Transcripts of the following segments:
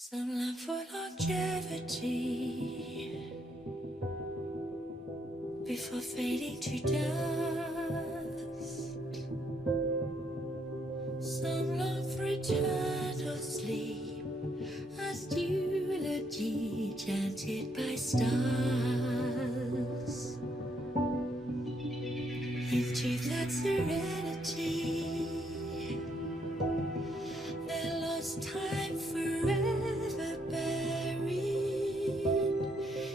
Some long for longevity before fading to dust. Some long for eternal sleep as eulogy chanted by stars. Into that serenity, their lost time forever buried.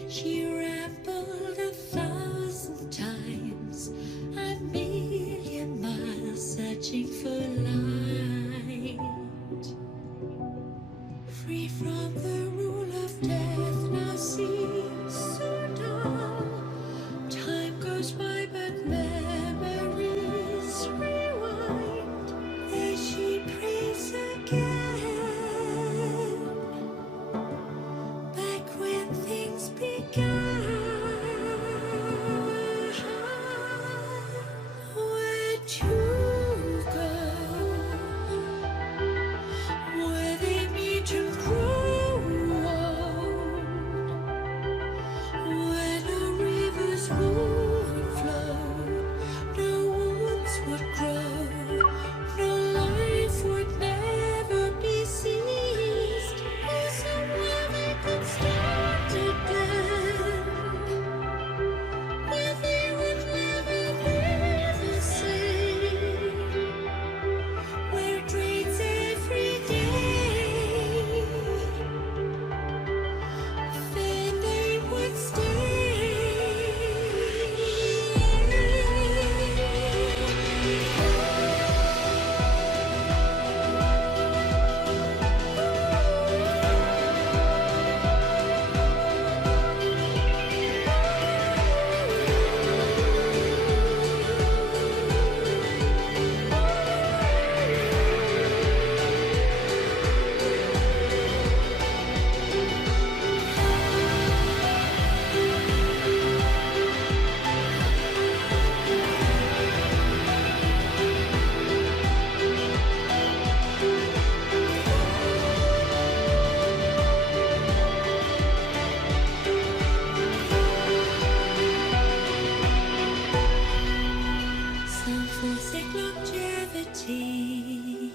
She rambled 1,000 times, a million miles searching for light. Free from the rule of death, now seems so dull. Time goes by, but memories rewind. There she prays again, back when things began. Where'd you go? Where they meet and grow old, where no rivers would flow, no woods would grow, no life would never be ceased. Oh, somewhere they could start again, where they would never be the same, where it rains every day, then they would stay. Some forsake longevity,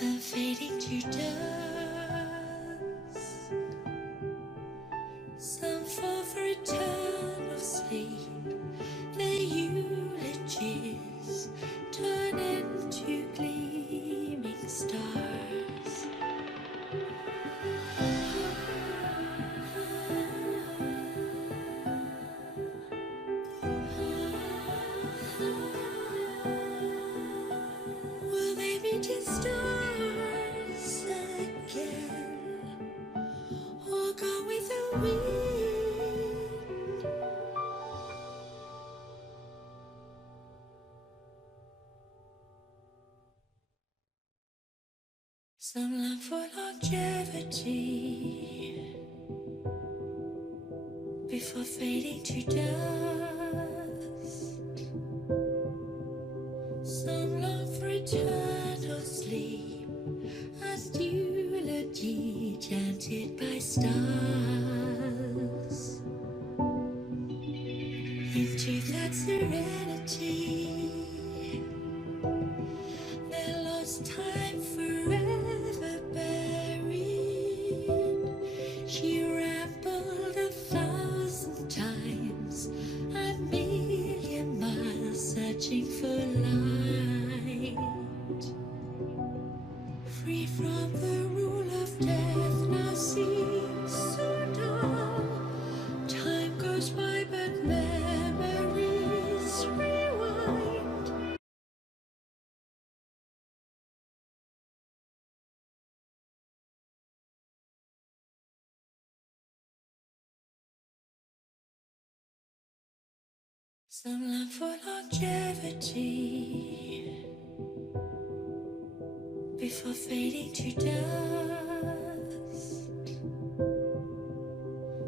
then fading to dust. Some fall for eternal sleep, their eulogies turn into gleaming stars. Will they meet in stars again, or go with the wind? Some long for longevity before fading to dust. Some long for eternal sleep as eulogy chanted by stars. Into that serenity, their lost time forever buried. She rambled 1,000 times, a million miles searching for light. Free from the rule of death, now seems so dull. Time goes by, but memories rewind. Some long for longevity before fading to dust.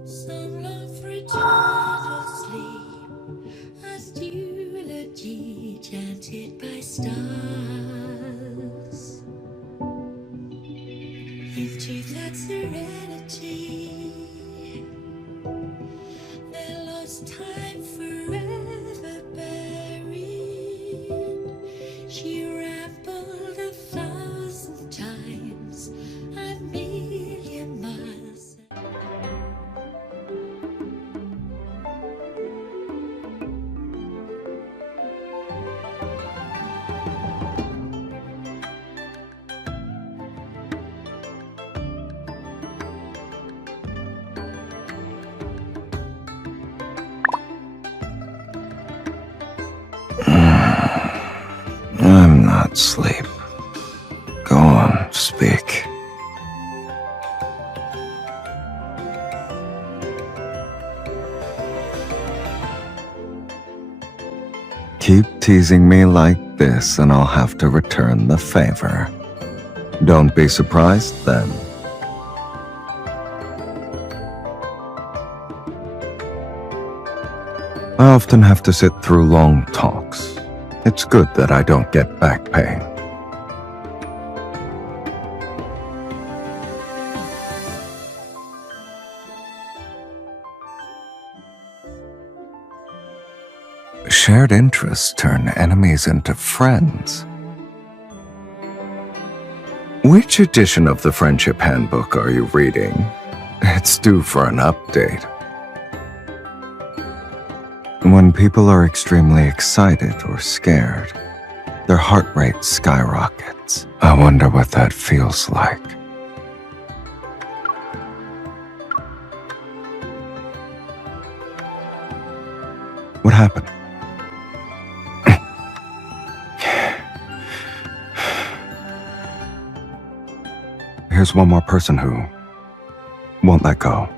Some long for eternal sleep as eulogy chanted by stars. I'm not asleep. Go on, speak. Keep teasing me like this and I'll have to return the favor. Don't be surprised then. I often have to sit through long talks. It's good that I don't get back pain. Shared interests turn enemies into friends. Which edition of the Friendship Handbook are you reading? It's due for an update. When people are extremely excited or scared, their heart rate skyrockets. I wonder what that feels like. What happened? Here's one more person who won't let go.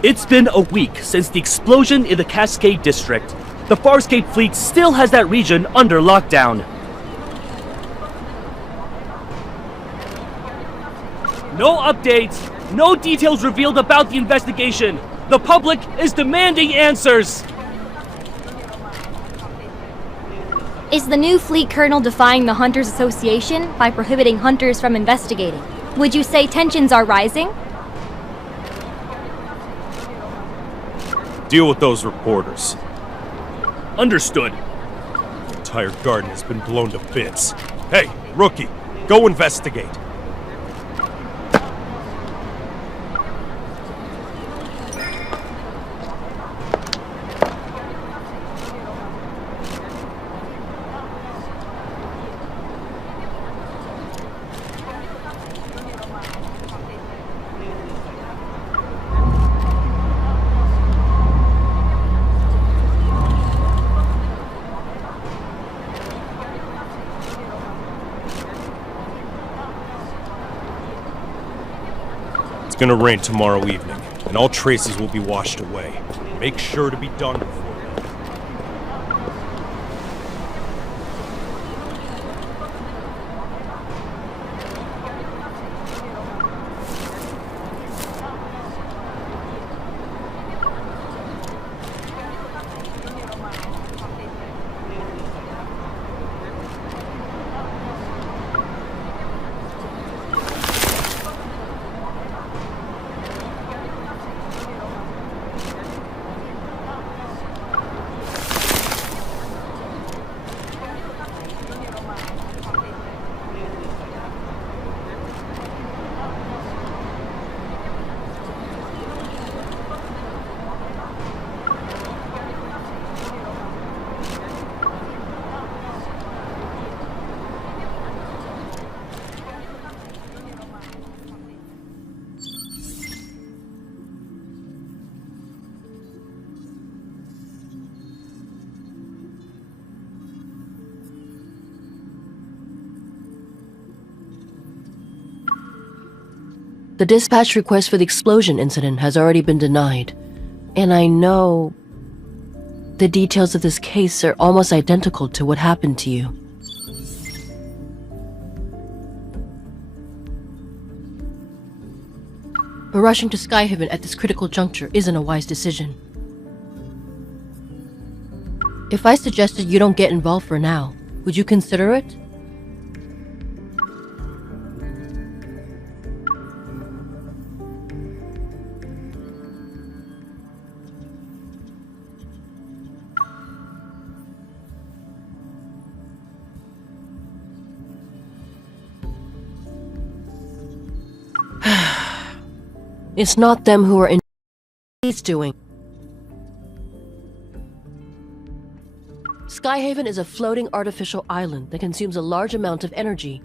It's been a week since the explosion in the Cascade District. The Farscape fleet still has that region under lockdown. No updates, no details revealed about the investigation. The public is demanding answers. Is the new fleet colonel defying the Hunters Association by prohibiting hunters from investigating? Would you say tensions are rising? Deal with those reporters. Understood. The entire garden has been blown to bits. Hey, rookie, go investigate. It's gonna rain tomorrow evening, and all traces will be washed away. Make sure to be done before then. The dispatch request for the explosion incident has already been denied, and I know the details of this case are almost identical to what happened to you. But rushing to Skyhaven at this critical juncture isn't a wise decision. If I suggested you don't get involved for now, would you consider it? It's not them who are in he's doing. Skyhaven is a floating artificial island that consumes a large amount of energy.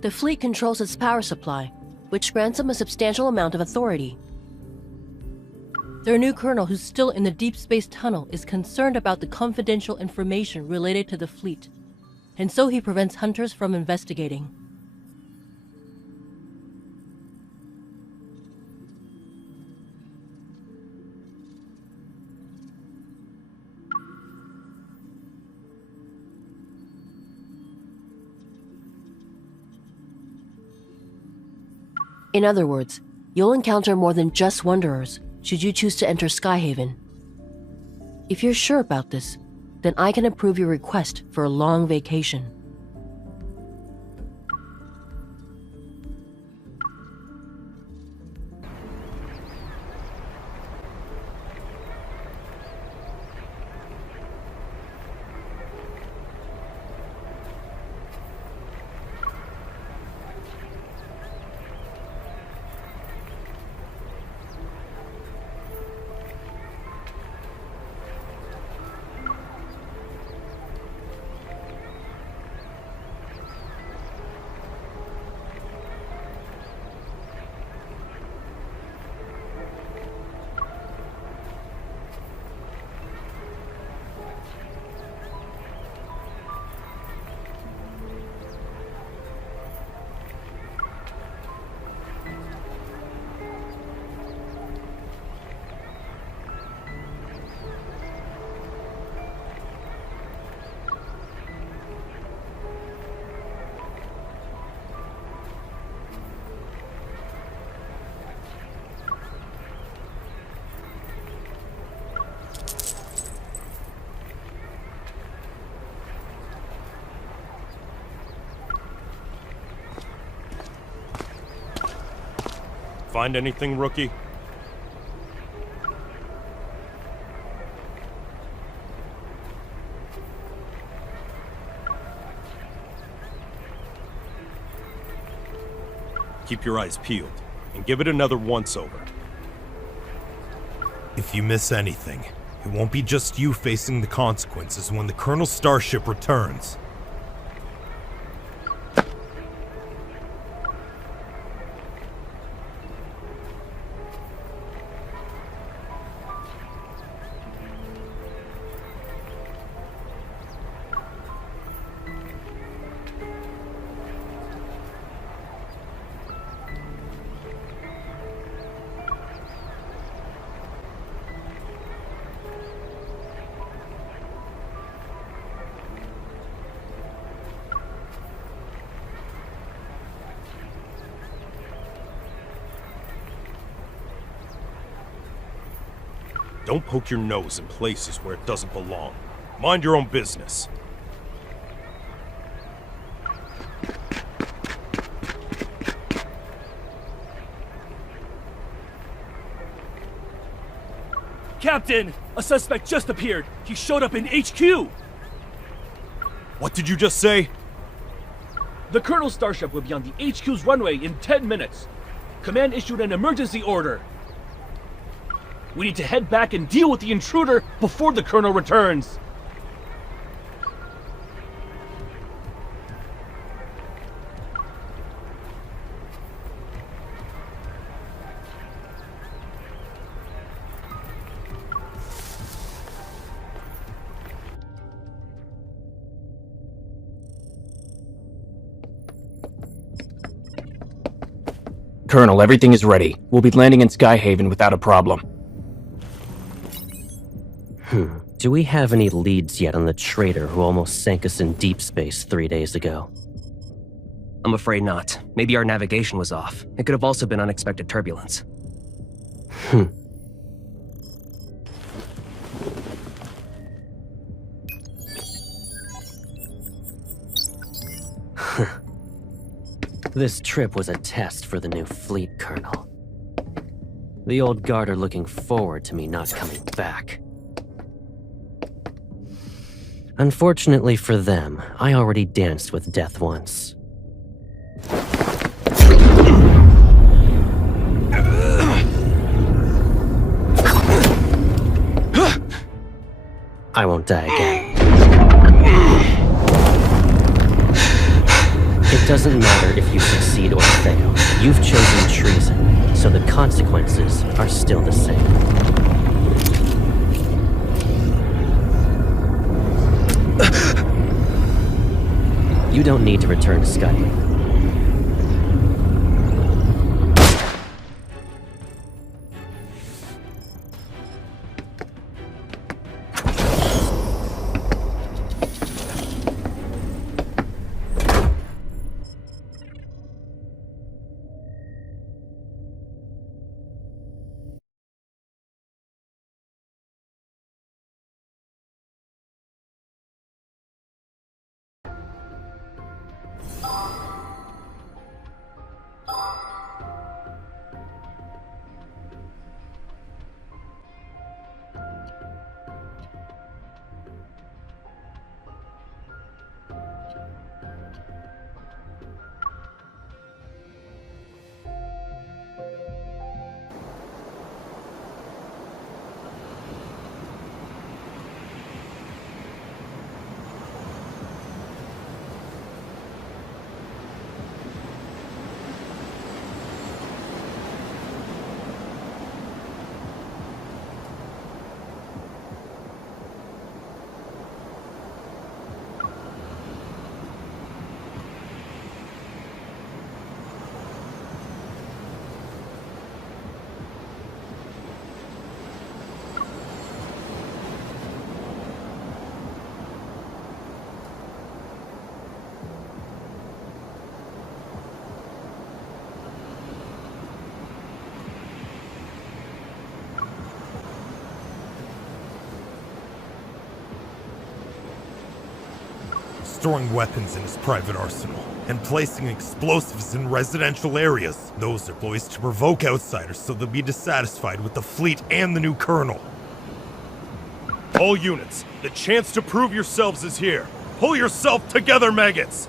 The fleet controls its power supply, which grants them a substantial amount of authority. Their new colonel, who's still in the deep space tunnel, is concerned about the confidential information related to the fleet, and so he prevents hunters from investigating. In other words, you'll encounter more than just Wanderers should you choose to enter Skyhaven. If you're sure about this, then I can approve your request for a long vacation. Find anything, rookie? Keep your eyes peeled, and give it another once-over. If you miss anything, it won't be just you facing the consequences when the Colonel's starship returns. Don't poke your nose in places where it doesn't belong. Mind your own business. Captain! A suspect just appeared! He showed up in HQ! What did you just say? The Colonel's starship will be on the HQ's runway in 10 minutes. Command issued an emergency order. We need to head back and deal with the intruder before the Colonel returns. Colonel, everything is ready. We'll be landing in Skyhaven without a problem. Do we have any leads yet on the traitor who almost sank us in deep space 3 days ago? I'm afraid not. Maybe our navigation was off. It could have also been unexpected turbulence. This trip was a test for the new fleet, Colonel. The old guard are looking forward to me not coming back. Unfortunately for them, I already danced with death once. I won't die again. It doesn't matter if you succeed or fail. You've chosen treason, so the consequences are still the same. You don't need to return to Skyhaven. Storing weapons in his private arsenal. and placing explosives in residential areas. Those are ploys to provoke outsiders so they'll be dissatisfied with the fleet and the new colonel. All units, the chance to prove yourselves is here. Pull yourself together, maggots!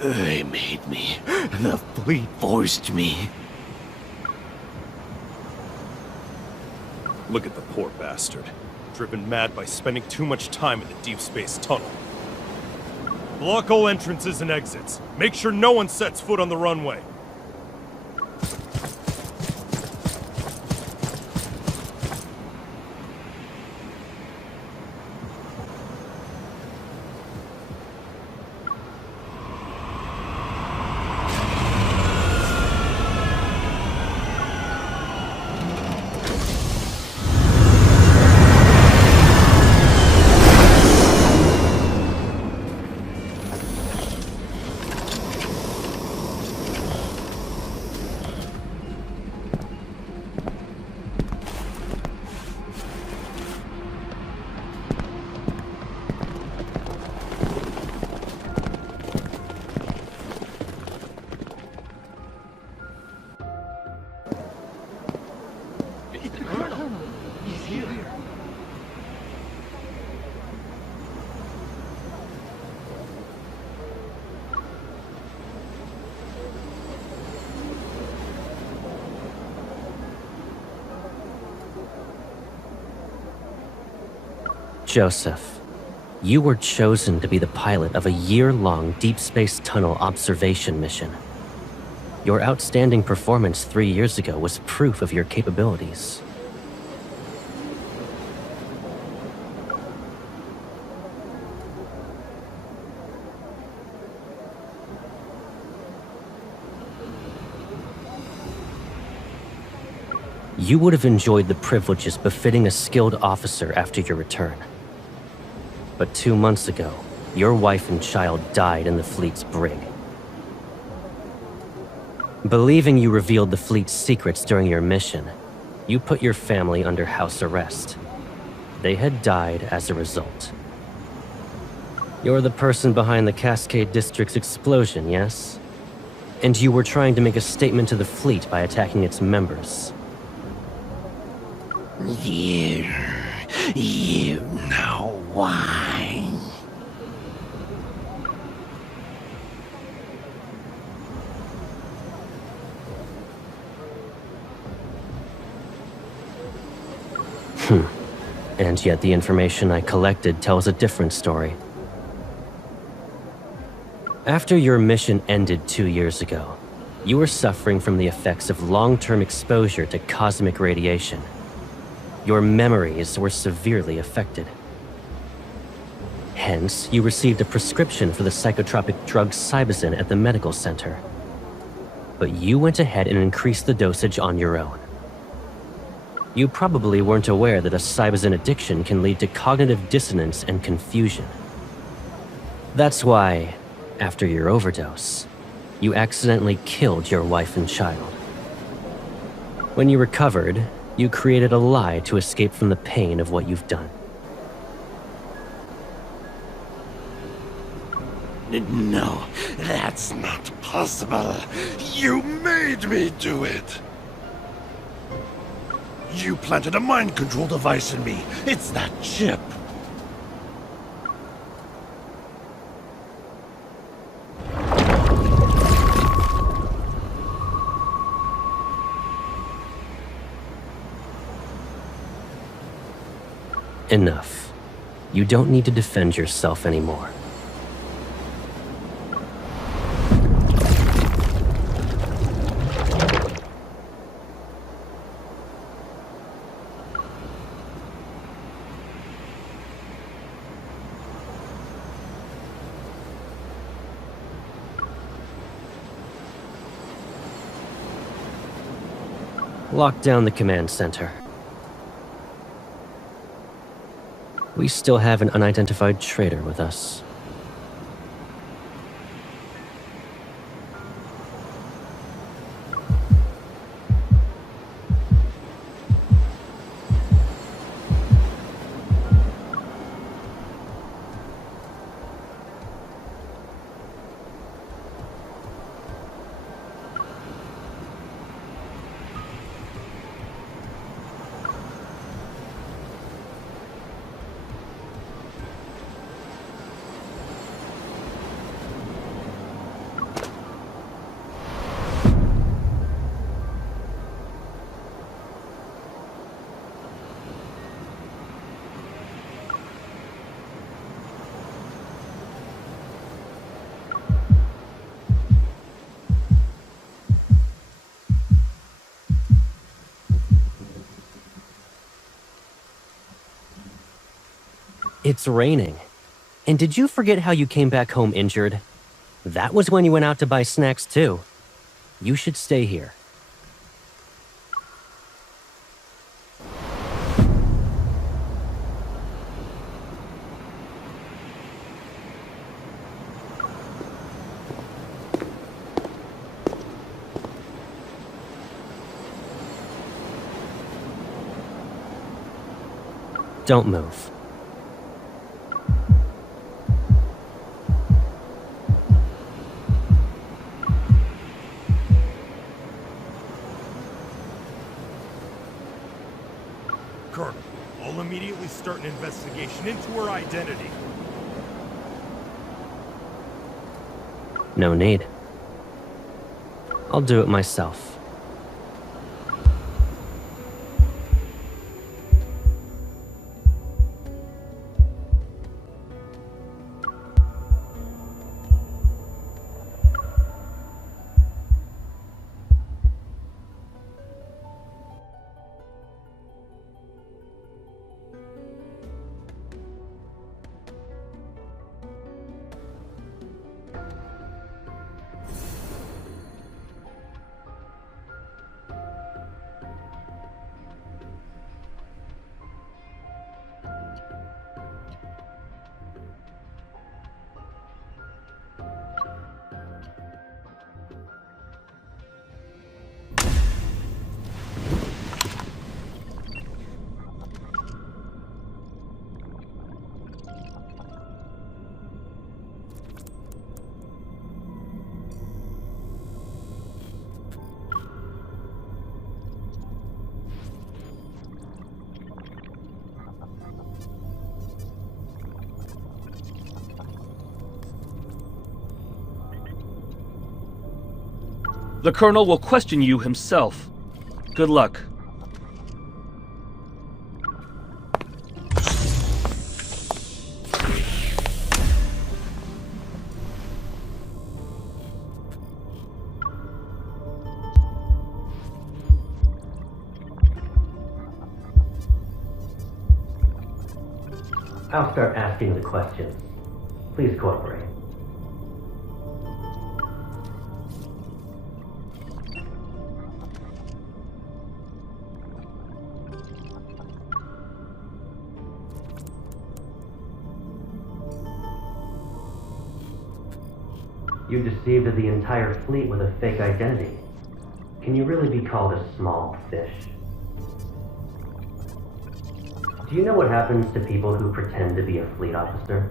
They made me. The fleet forced me. Look at the poor bastard. Driven mad by spending too much time in the deep space tunnel. Block all entrances and exits. Make sure no one sets foot on the runway. Joseph, you were chosen to be the pilot of a year-long deep space tunnel observation mission. Your outstanding performance 3 years ago was proof of your capabilities. You would have enjoyed the privileges befitting a skilled officer after your return. But 2 months ago, your wife and child died in the fleet's brig. Believing you revealed the fleet's secrets during your mission, you put your family under house arrest. They had died as a result. You're the person behind the Cascade District's explosion, yes? And you were trying to make a statement to the fleet by attacking its members. You know why? And yet the information I collected tells a different story. After your mission ended 2 years ago, you were suffering from the effects of long-term exposure to cosmic radiation. Your memories were severely affected. Hence, you received a prescription for the psychotropic drug Cybazin at the medical center. But you went ahead and increased the dosage on your own. You probably weren't aware that a Cybazin addiction can lead to cognitive dissonance and confusion. That's why, after your overdose, you accidentally killed your wife and child. When you recovered, you created a lie to escape from the pain of what you've done. No, that's not possible. You made me do it. You planted a mind control device in me. It's that chip. Enough. You don't need to defend yourself anymore. Lock down the command center. We still have an unidentified traitor with us. It's raining. And did you forget how you came back home injured? That was when you went out to buy snacks too. You should stay here. Don't move. Colonel, I'll immediately start an investigation into her identity. No need. I'll do it myself. The Colonel will question you himself. Good luck. I'll start asking the questions. Please cooperate. You deceived the entire fleet with a fake identity. Can you really be called a small fish? Do you know what happens to people who pretend to be a fleet officer?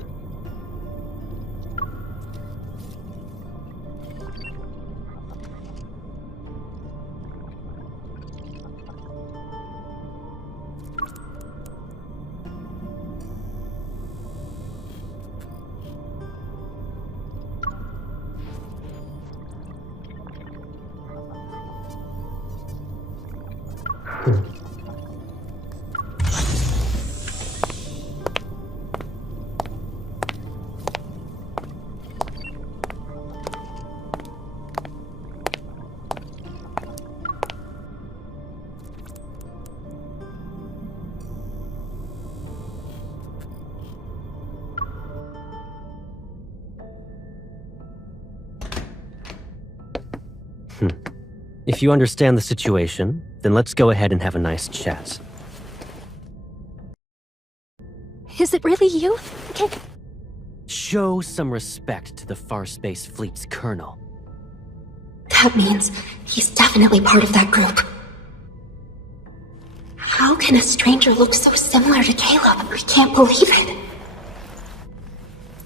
If you understand the situation, then let's go ahead and have a nice chat. Is it really you? Show some respect to the Far Space Fleet's colonel. That means he's definitely part of that group. How can a stranger look so similar to Caleb? I can't believe it.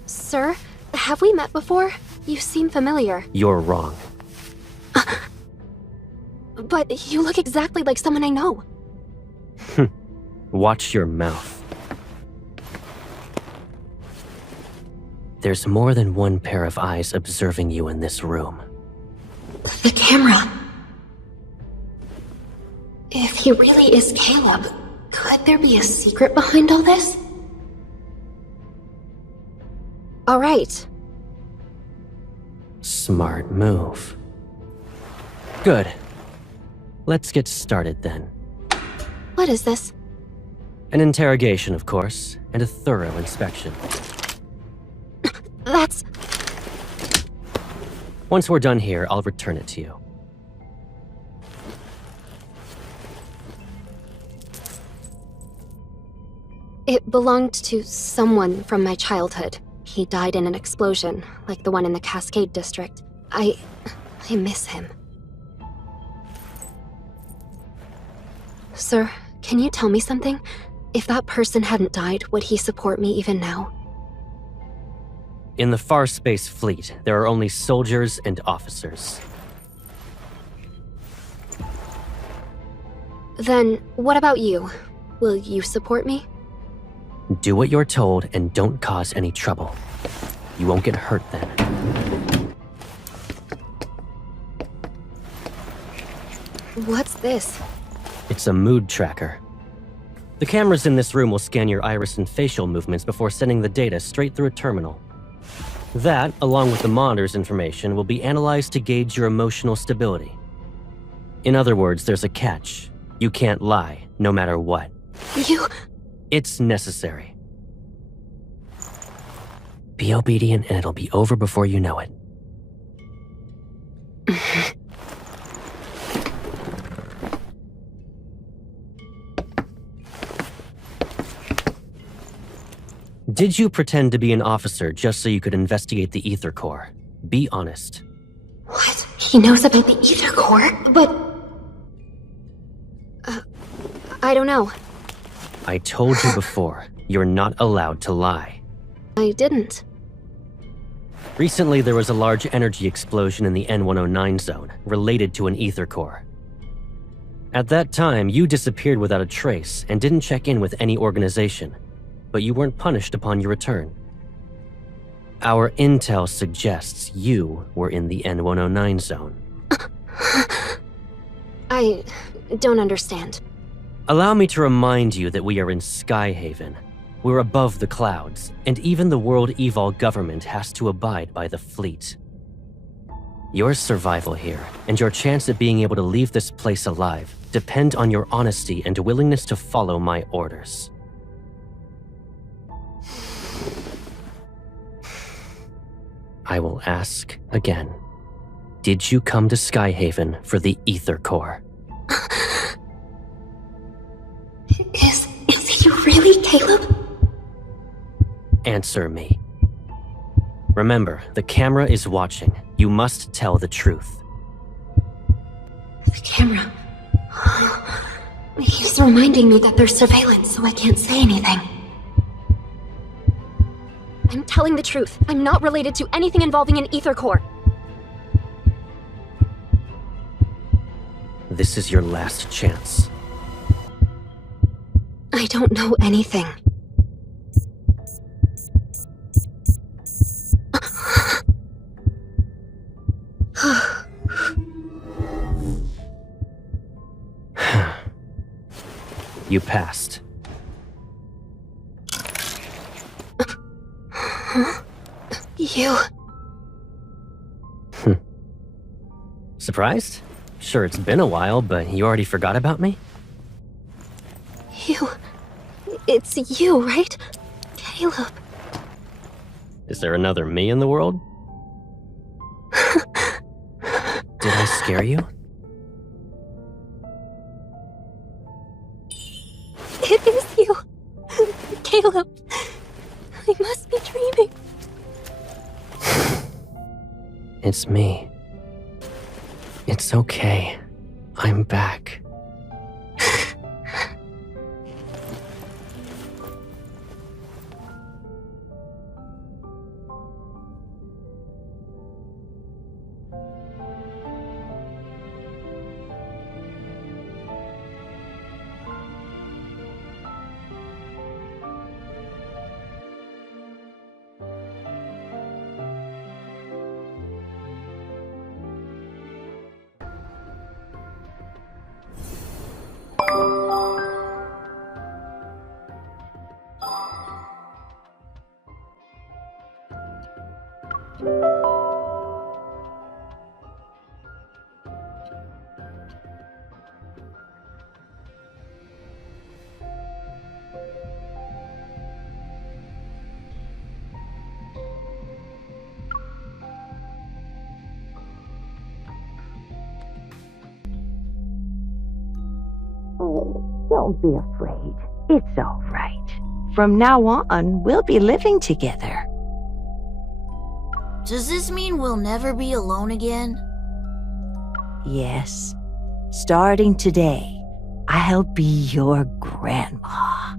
Sir, have we met before? You seem familiar. You're wrong. But you look exactly like someone I know. Watch your mouth. There's more than one pair of eyes observing you in this room. The camera. If he really is Caleb, could there be a secret behind all this? All right. Smart move. Good. Let's get started then. What is this? An interrogation, of course, and a thorough inspection. That's... Once we're done here, I'll return it to you. It belonged to someone from my childhood. He died in an explosion, like the one in the Cascade District. I miss him. Sir, can you tell me something? If that person hadn't died, would he support me even now? In the Far Space Fleet, there are only soldiers and officers. Then, what about you? Will you support me? Do what you're told and don't cause any trouble. You won't get hurt then. What's this? It's a mood tracker. The cameras in this room will scan your iris and facial movements before sending the data straight through a terminal. That, along with the monitor's information, will be analyzed to gauge your emotional stability. In other words, there's a catch. You can't lie, no matter what. It's necessary. Be obedient and it'll be over before you know it. Did you pretend to be an officer just so you could investigate the Ether Core? Be honest. What? He knows about the Ether Core, but... I don't know. I told you before, you're not allowed to lie. I didn't. Recently, there was a large energy explosion in the N109 zone, related to an Ether Core. At that time, you disappeared without a trace and didn't check in with any organization, but you weren't punished upon your return. Our intel suggests you were in the N109 zone. I don't understand. Allow me to remind you that we are in Skyhaven. We're above the clouds, and even the World Evol government has to abide by the fleet. Your survival here, and your chance at being able to leave this place alive, depend on your honesty and willingness to follow my orders. I will ask again. Did you come to Skyhaven for the Ether Core? Is he really Caleb? Answer me. Remember, the camera is watching. You must tell the truth. The camera. He's reminding me that there's surveillance, so I can't say anything. I'm telling the truth. I'm not related to anything involving an Ether Core. This is your last chance. I don't know anything. You passed. You... Surprised? Sure, it's been a while, but you already forgot about me? You... It's you, right? Caleb. Is there another me in the world? Did I scare you? It is you. Caleb. I must be dreaming. It's me. It's okay. I'm back. Oh, don't be afraid. It's all right. From now on, we'll be living together. Does this mean we'll never be alone again? Yes. Starting today, I'll be your grandma.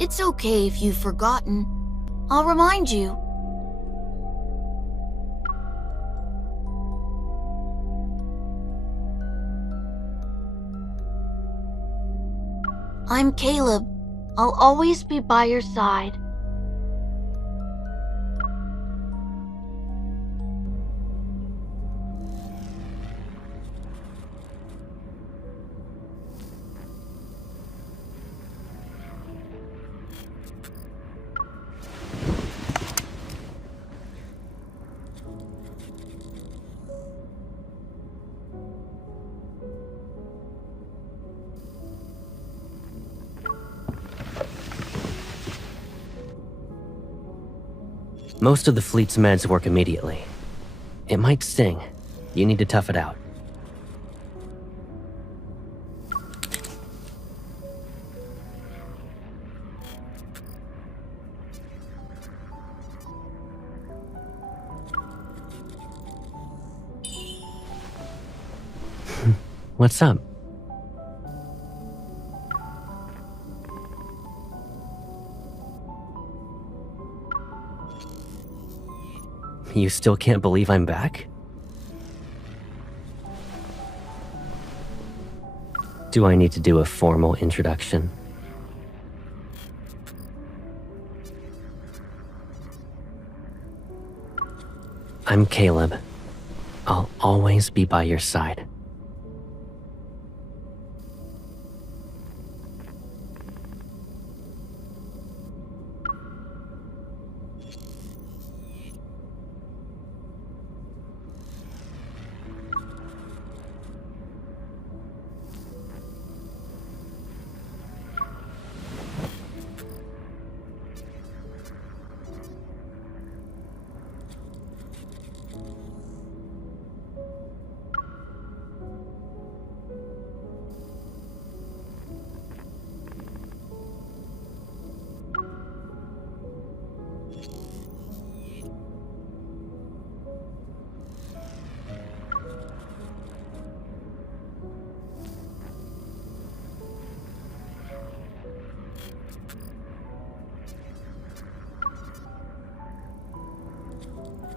It's okay if you've forgotten. I'll remind you. I'm Caleb. I'll always be by your side. Most of the fleet's meds work immediately. It might sting. You need to tough it out. What's up? You still can't believe I'm back? Do I need to do a formal introduction? I'm Caleb. I'll always be by your side.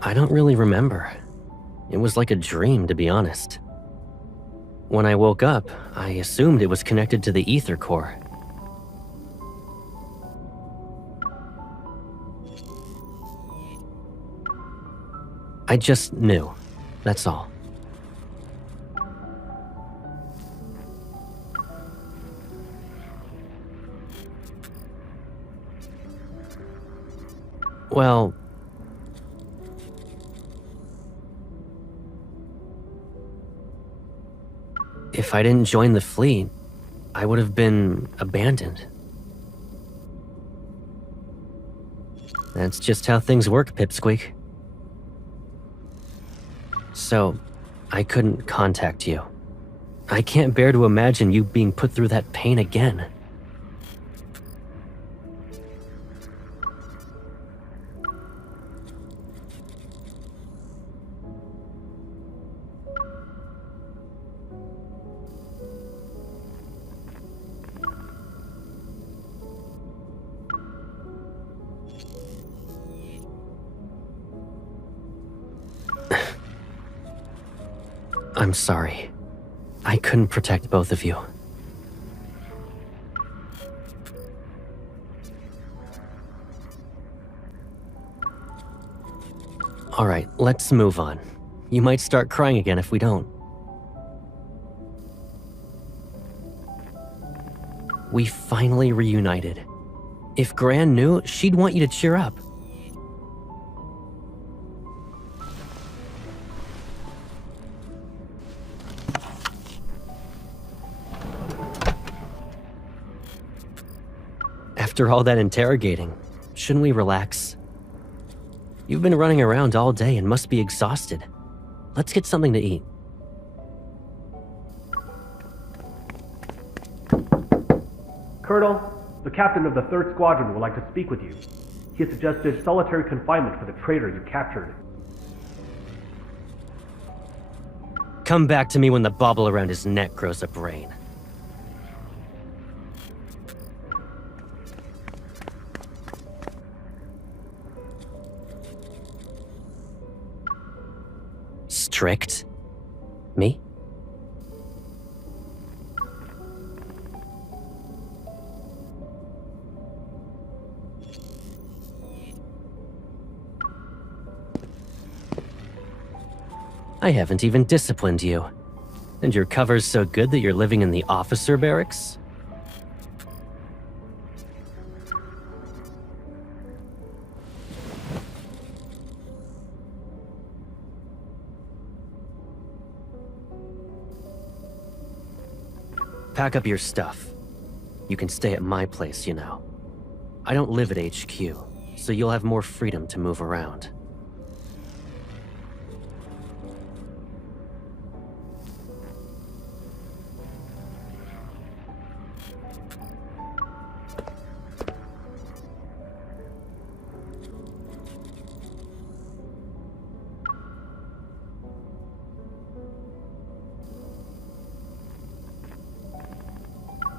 I don't really remember. It was like a dream, to be honest. When I woke up, I assumed it was connected to the ether core. I just knew. That's all. Well, if I didn't join the fleet, I would have been abandoned. That's just how things work, Pipsqueak. So, I couldn't contact you. I can't bear to imagine you being put through that pain again. I'm sorry. I couldn't protect both of you. All right, let's move on. You might start crying again if we don't. We finally reunited. If Gran knew, she'd want you to cheer up. After all that interrogating, shouldn't we relax? You've been running around all day and must be exhausted. Let's get something to eat. Colonel, the captain of the 3rd Squadron would like to speak with you. He suggested solitary confinement for the traitor you captured. Come back to me when the bauble around his neck grows a brain. Strict? Me? I haven't even disciplined you. And your cover's so good that you're living in the officer barracks? Pack up your stuff. You can stay at my place, you know. I don't live at HQ, so you'll have more freedom to move around.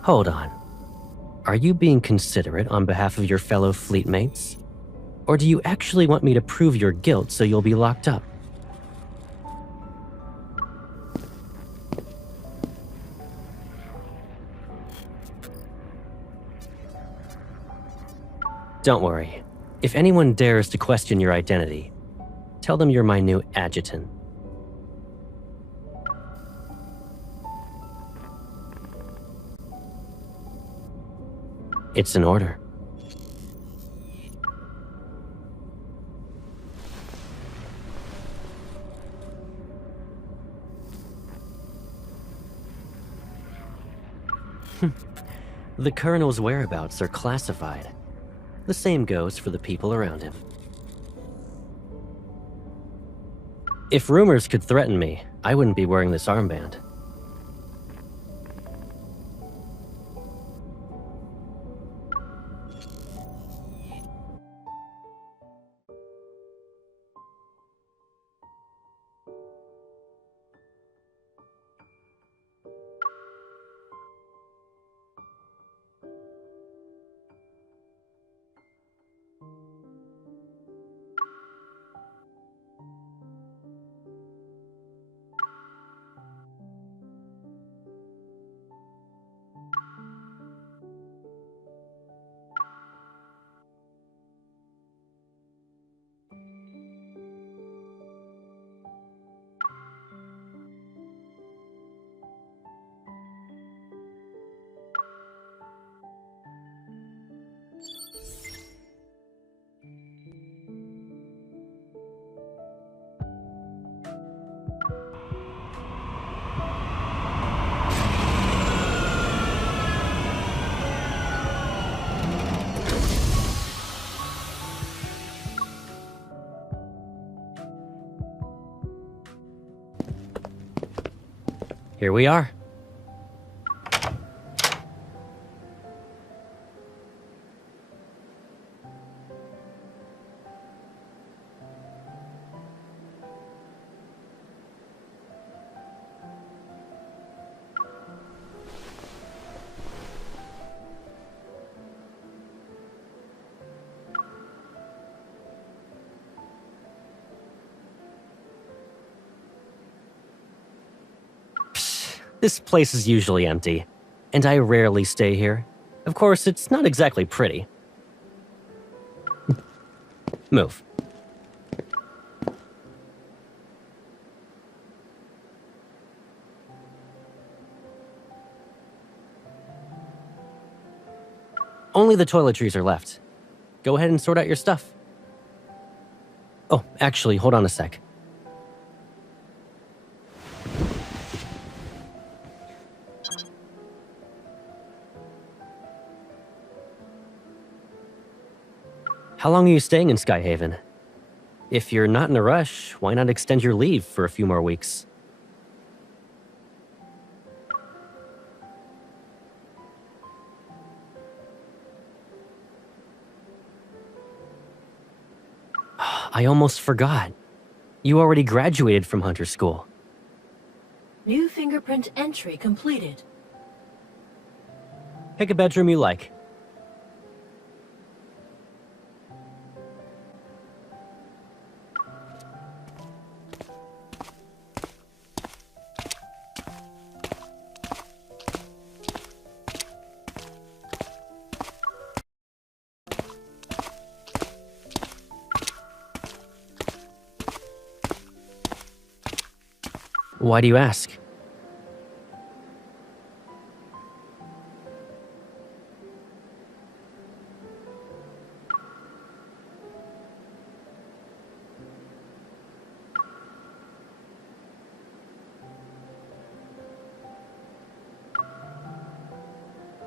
Hold on. Are you being considerate on behalf of your fellow fleet mates? Or do you actually want me to prove your guilt so you'll be locked up? Don't worry. If anyone dares to question your identity, tell them you're my new adjutant. It's an order. The Colonel's whereabouts are classified. The same goes for the people around him. If rumors could threaten me, I wouldn't be wearing this armband. Here we are. This place is usually empty, and I rarely stay here. Of course, it's not exactly pretty. Move. Only the toiletries are left. Go ahead and sort out your stuff. Oh, actually, hold on a sec. How long are you staying in Skyhaven? If you're not in a rush, why not extend your leave for a few more weeks? I almost forgot. You already graduated from Hunter School. New fingerprint entry completed. Pick a bedroom you like. Why do you ask?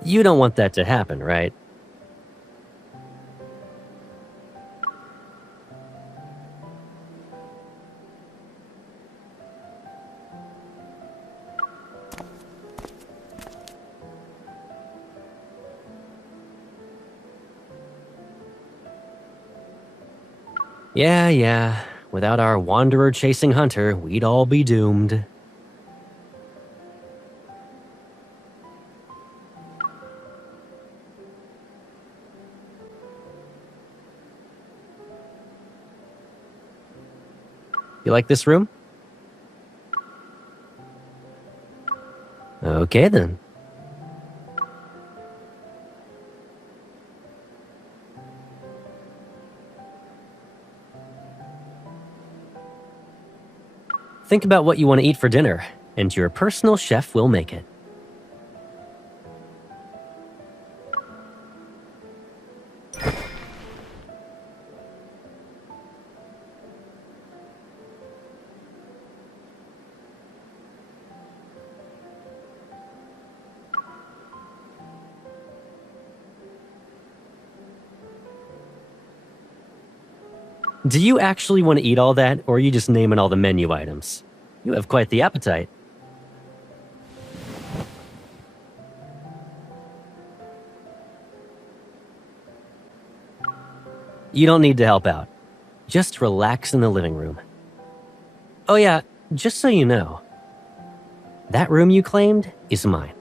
You don't want that to happen, right? Yeah. Without our wanderer chasing Hunter, we'd all be doomed. You like this room? Okay then. Think about what you want to eat for dinner, and your personal chef will make it. Do you actually want to eat all that, or are you just naming all the menu items? You have quite the appetite. You don't need to help out. Just relax in the living room. Oh yeah, just so you know, that room you claimed is mine.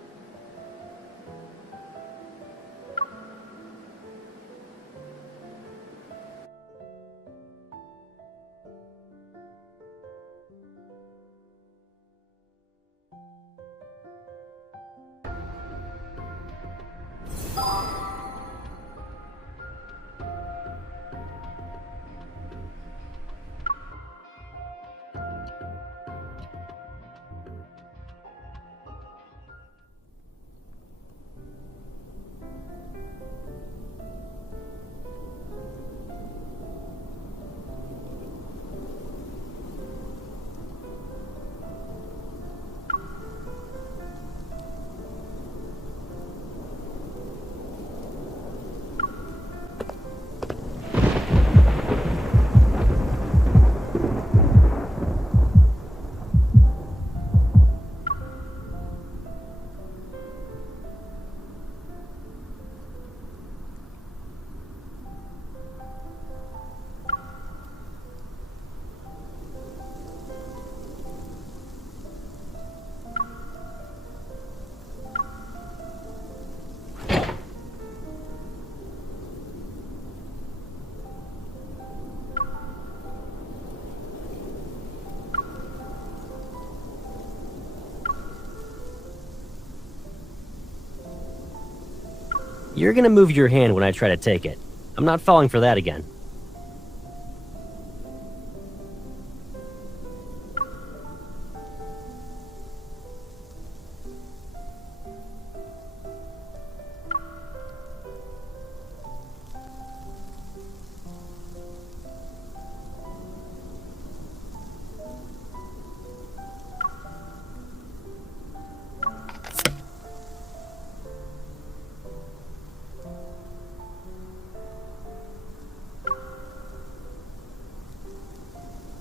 You're gonna move your hand when I try to take it. I'm not falling for that again.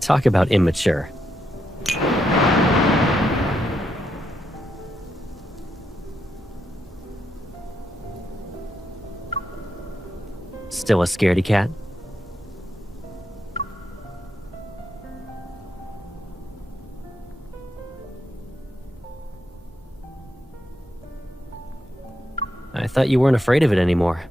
Talk about immature. Still a scaredy cat? I thought you weren't afraid of it anymore.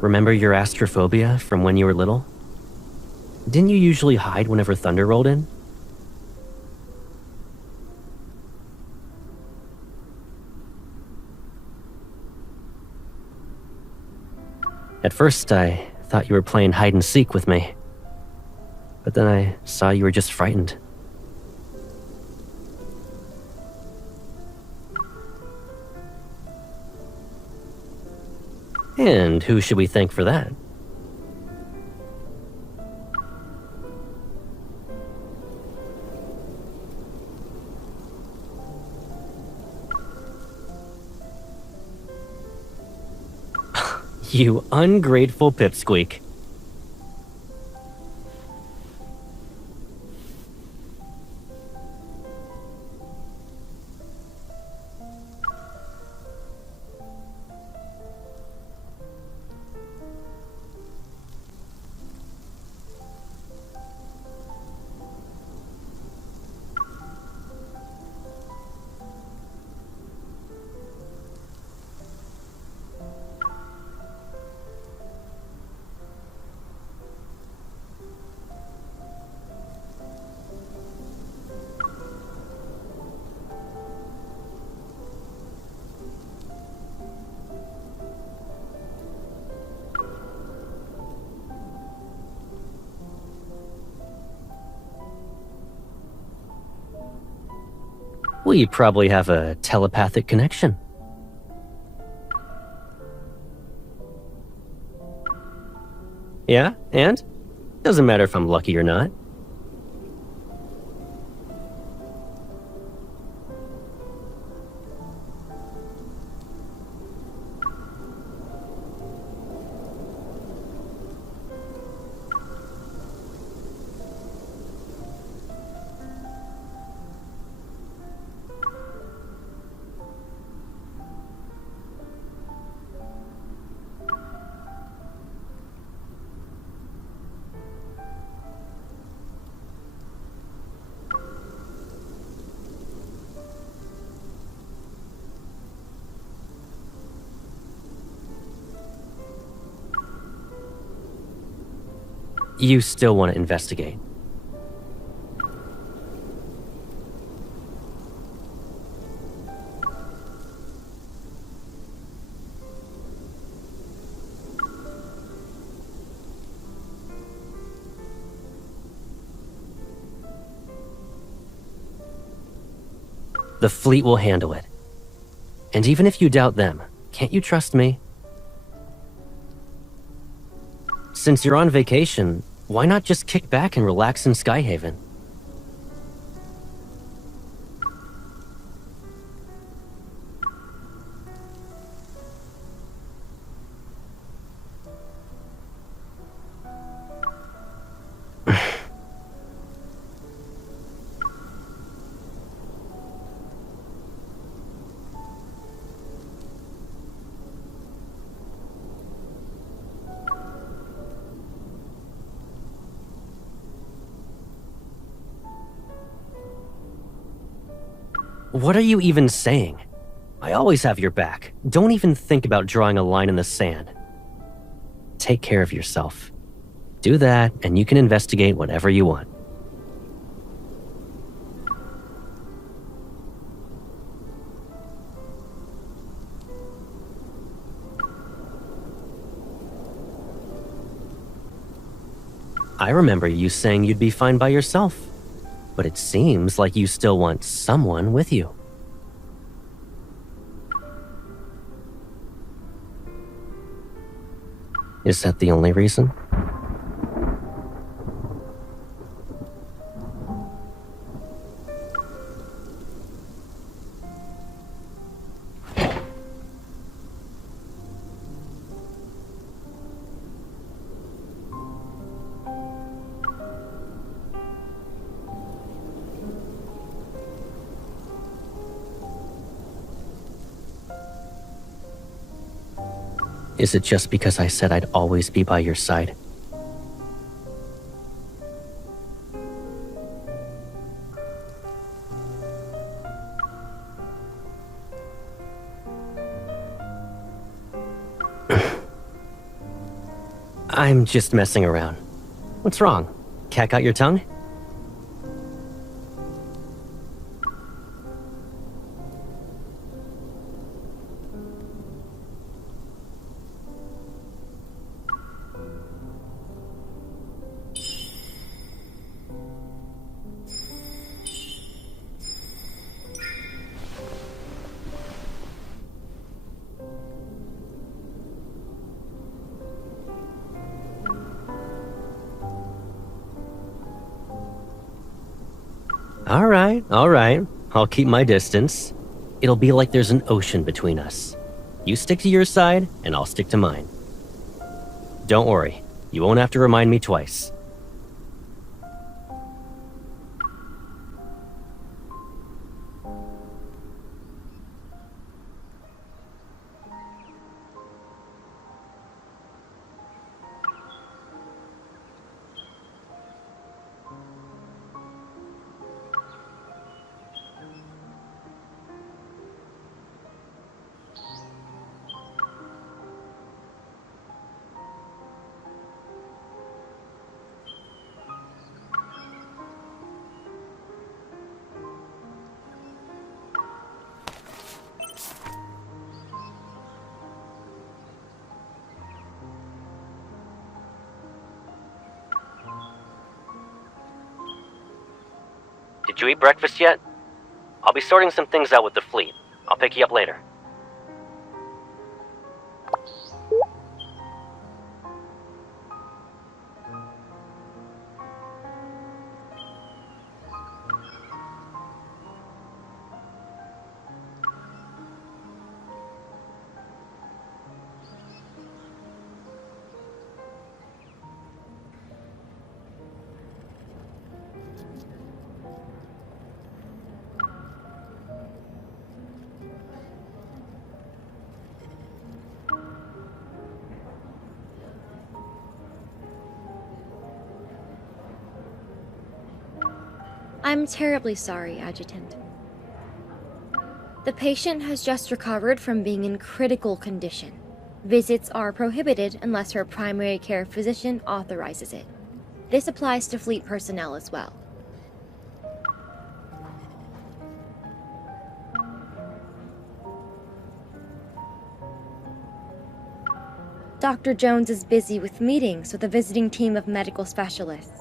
Remember your astrophobia from when you were little? Didn't you usually hide whenever thunder rolled in? At first, I thought you were playing hide and seek with me. But then I saw you were just frightened. And who should we thank for that? You ungrateful pipsqueak. We probably have a telepathic connection. Yeah, and? Doesn't matter if I'm lucky or not. You still want to investigate. The fleet will handle it. And even if you doubt them, can't you trust me? Since you're on vacation, why not just kick back and relax in Skyhaven? What are you even saying? I always have your back. Don't even think about drawing a line in the sand. Take care of yourself. Do that, and you can investigate whatever you want. I remember you saying you'd be fine by yourself. But it seems like you still want someone with you. Is that the only reason? Is it just because I said I'd always be by your side? I'm just messing around. What's wrong? Cat got your tongue? All right. I'll keep my distance. It'll be like there's an ocean between us. You stick to your side, and I'll stick to mine. Don't worry, you won't have to remind me twice. Did you eat breakfast yet? I'll be sorting some things out with the fleet. I'll pick you up later. I'm terribly sorry, Adjutant. The patient has just recovered from being in critical condition. Visits are prohibited unless her primary care physician authorizes it. This applies to fleet personnel as well. Dr. Jones is busy with meetings with a visiting team of medical specialists.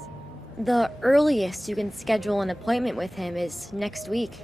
The earliest you can schedule an appointment with him is next week.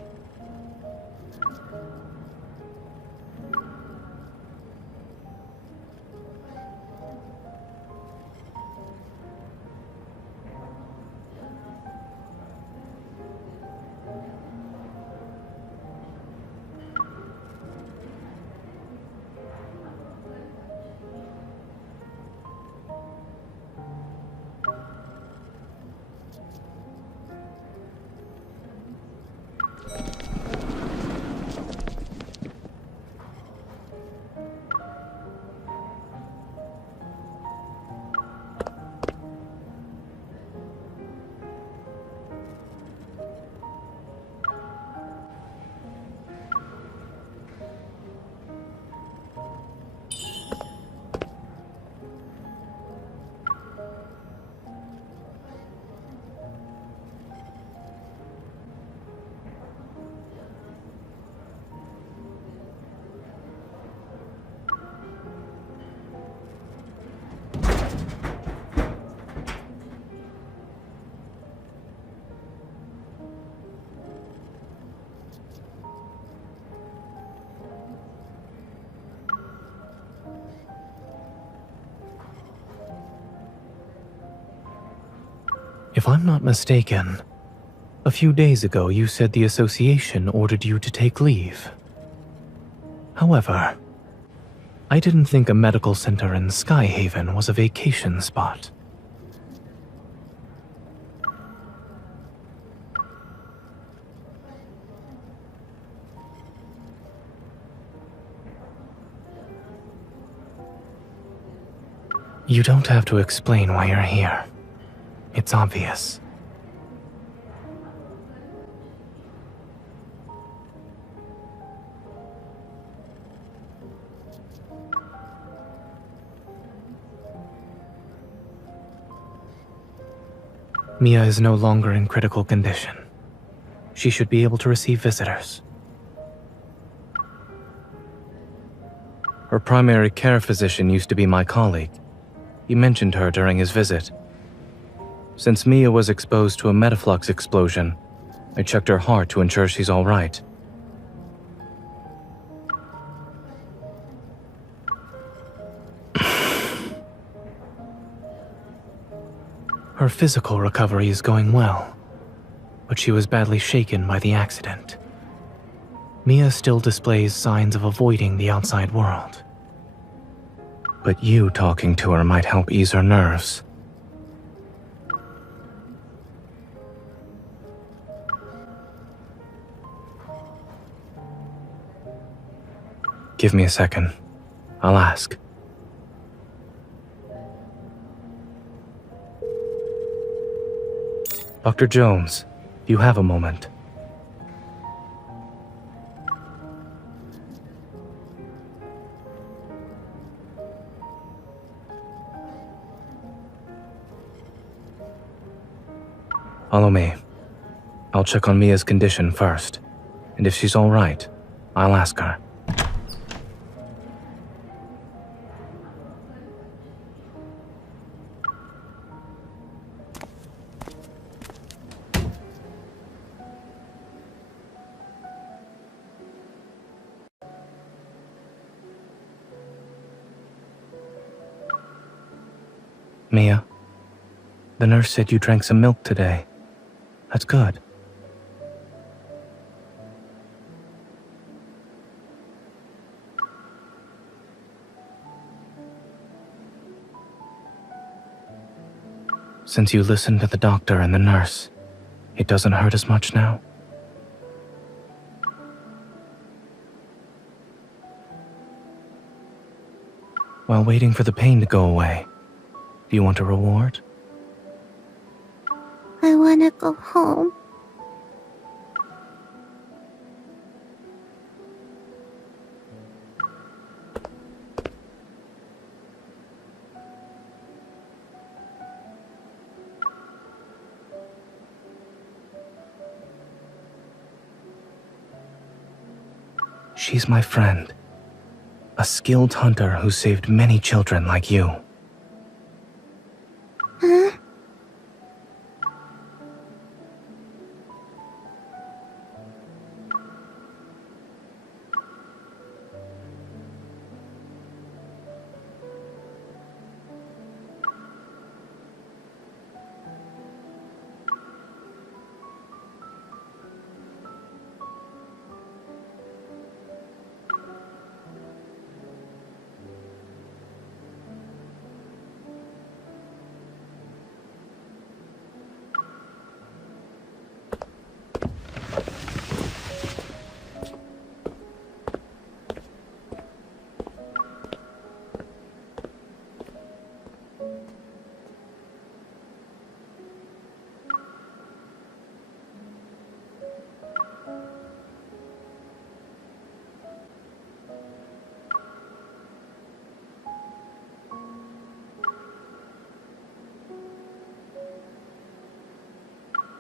If I'm not mistaken, a few days ago you said the association ordered you to take leave. However, I didn't think a medical center in Skyhaven was a vacation spot. You don't have to explain why you're here. It's obvious. Mia is no longer in critical condition. She should be able to receive visitors. Her primary care physician used to be my colleague. He mentioned her during his visit. Since Mia was exposed to a metaflux explosion, I checked her heart to ensure she's all right. Her physical recovery is going well, but she was badly shaken by the accident. Mia still displays signs of avoiding the outside world. But you talking to her might help ease her nerves. Give me a second. I'll ask. Dr. Jones, do you have a moment? Follow me. I'll check on Mia's condition first, and if she's all right, I'll ask her. Mia, the nurse said you drank some milk today. That's good. Since you listened to the doctor and the nurse, it doesn't hurt as much now? While waiting for the pain to go away, do you want a reward? I wanna go home. She's my friend. A skilled hunter who saved many children like you. Huh?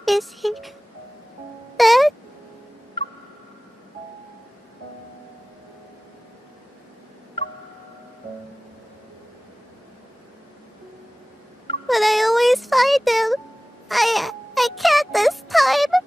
Is he dead? But I always find him. I can't this time.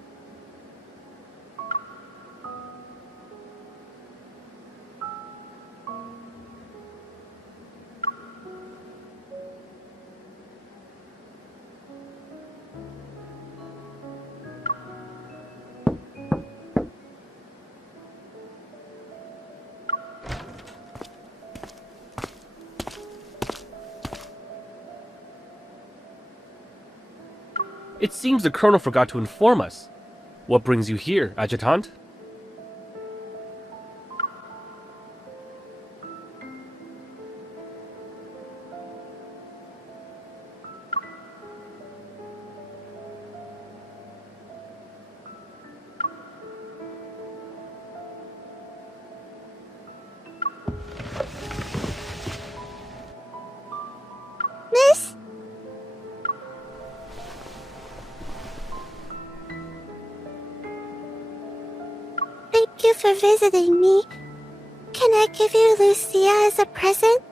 It seems the Colonel forgot to inform us. What brings you here, Adjutant? for visiting me. Can I give you Lucia as a present?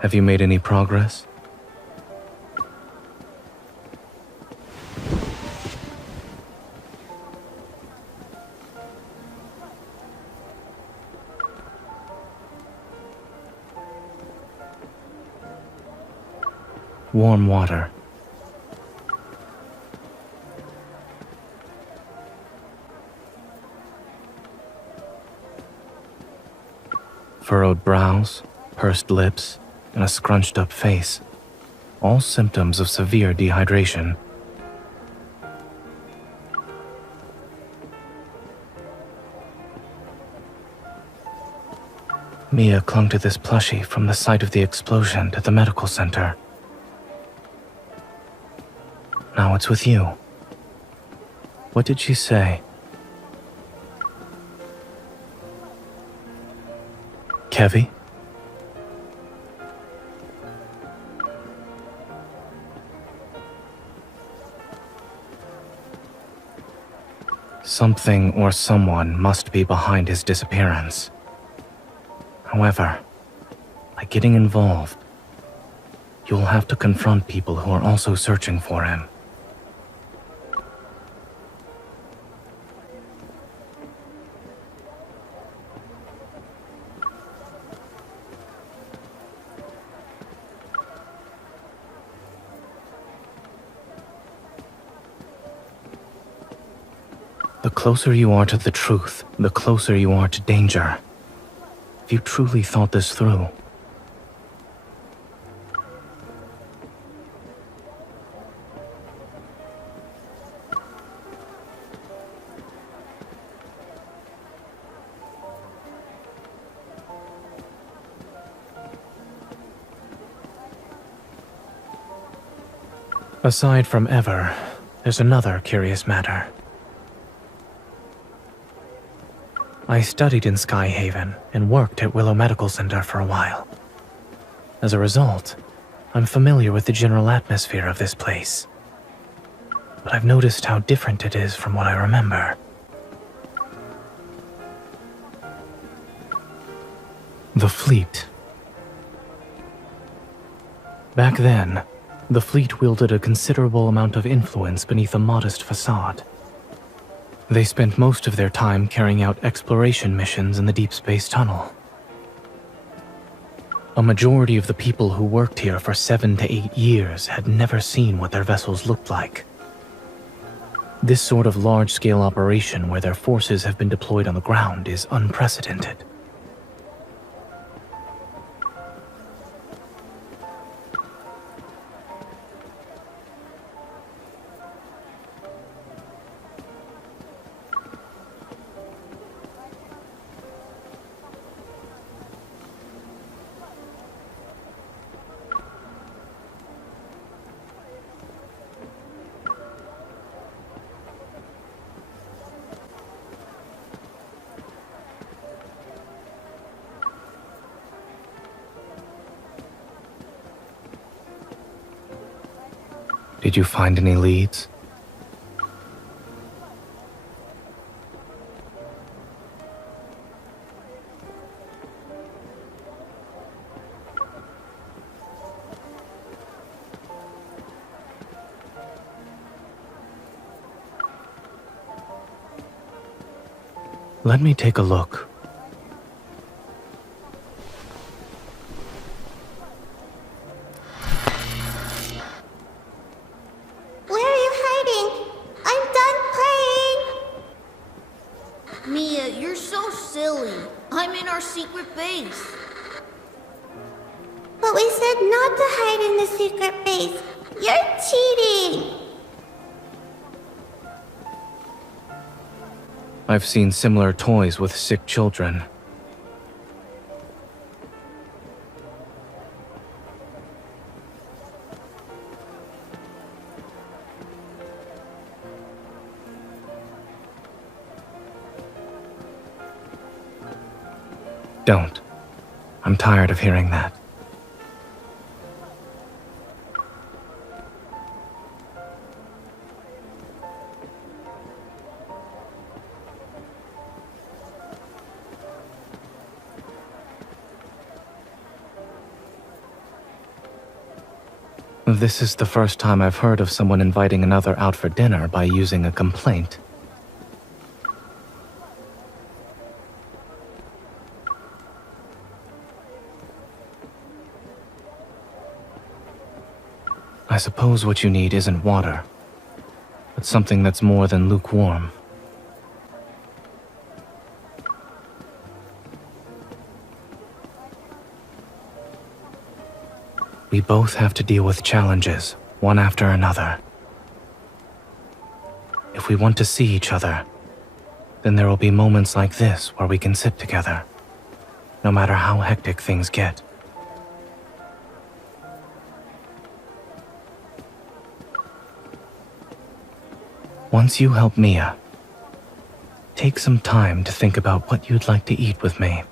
Have you made any progress? Warm water. Furrowed brows, pursed lips, and a scrunched up face. All symptoms of severe dehydration. Mia clung to this plushie from the site of the explosion at the medical center. Now it's with you. What did she say? Kevy? Something or someone must be behind his disappearance. However, by getting involved, you'll have to confront people who are also searching for him. The closer you are to the truth, the closer you are to danger. If you truly thought this through. Aside from Ever, there's another curious matter. I studied in Skyhaven and worked at Willow Medical Center for a while. As a result, I'm familiar with the general atmosphere of this place. But I've noticed how different it is from what I remember. The fleet. Back then, the fleet wielded a considerable amount of influence beneath a modest facade. They spent most of their time carrying out exploration missions in the Deepspace tunnel. A majority of the people who worked here for 7 to 8 years had never seen what their vessels looked like. This sort of large-scale operation where their forces have been deployed on the ground is unprecedented. Did you find any leads? Let me take a look. Where are you hiding? I'm done playing! Mia, you're so silly. I'm in our secret base. But we said not to hide in the secret base. You're cheating! I've seen similar toys with sick children. Don't. I'm tired of hearing that. This is the first time I've heard of someone inviting another out for dinner by using a complaint. I suppose what you need isn't water, but something that's more than lukewarm. We both have to deal with challenges, one after another. If we want to see each other, then there will be moments like this where we can sit together, no matter how hectic things get. Once you help Mia, take some time to think about what you'd like to eat with me.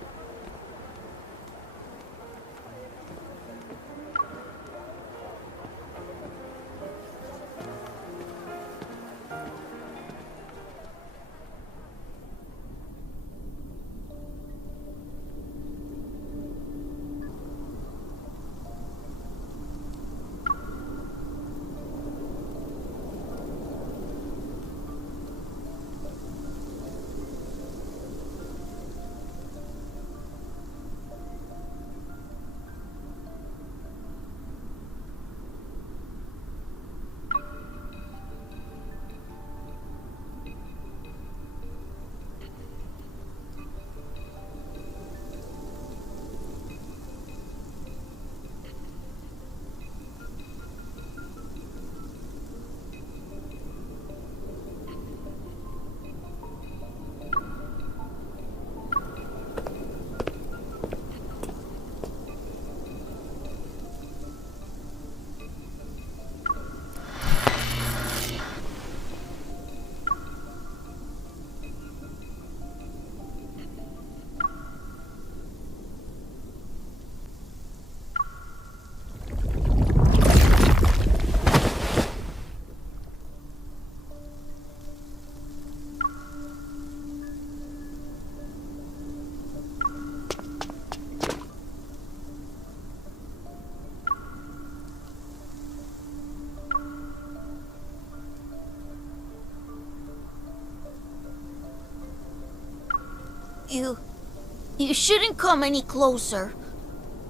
You shouldn't come any closer.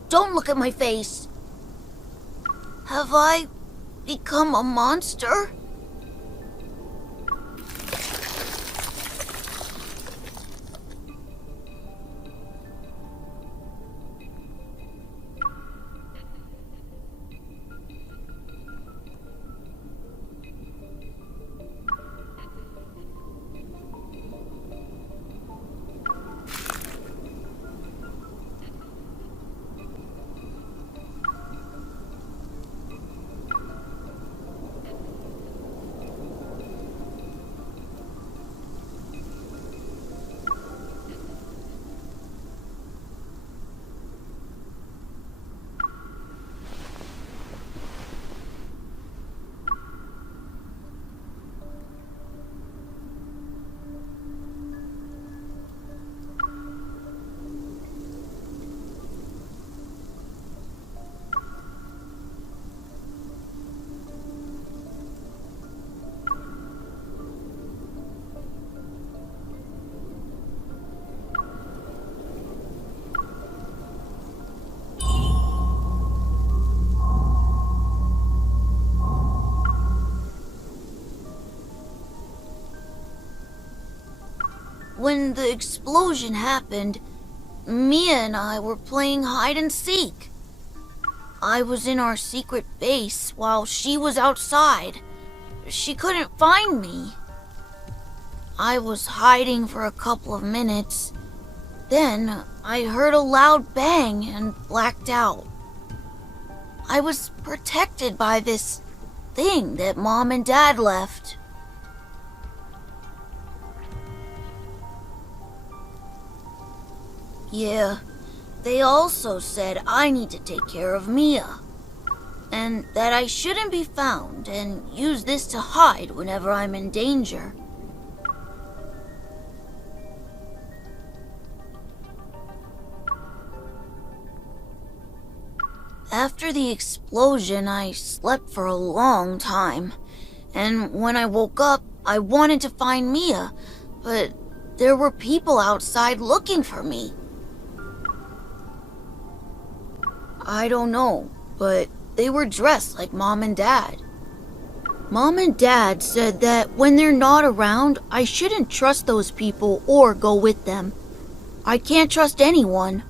Don't look at my face. Have I become a monster? when the explosion happened, Mia and I were playing hide and seek. I was in our secret base while she was outside. She couldn't find me. I was hiding for a couple of minutes. Then I heard a loud bang and blacked out. I was protected by this thing that Mom and Dad left. Yeah, they also said I need to take care of Mia, and that I shouldn't be found and use this to hide whenever I'm in danger. After the explosion, I slept for a long time, and when I woke up, I wanted to find Mia, but there were people outside looking for me. I don't know, but they were dressed like Mom and Dad. Mom and Dad said that when they're not around, I shouldn't trust those people or go with them. I can't trust anyone.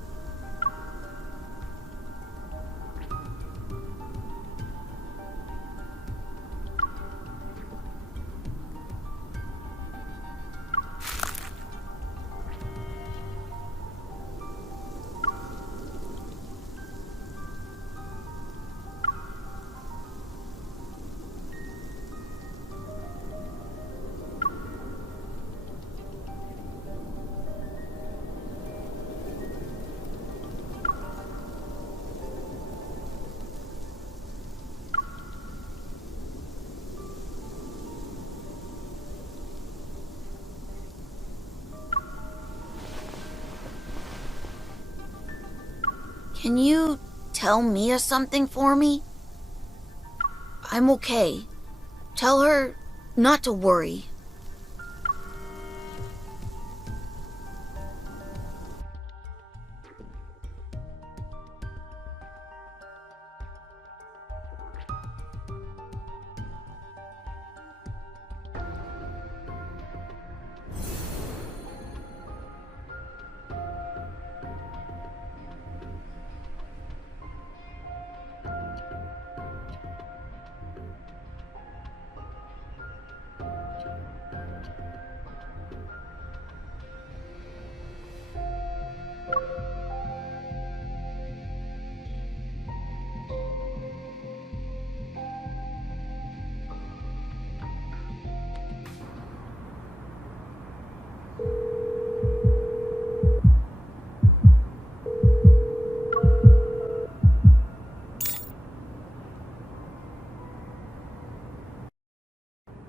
Can you tell Mia something for me? I'm okay. Tell her not to worry.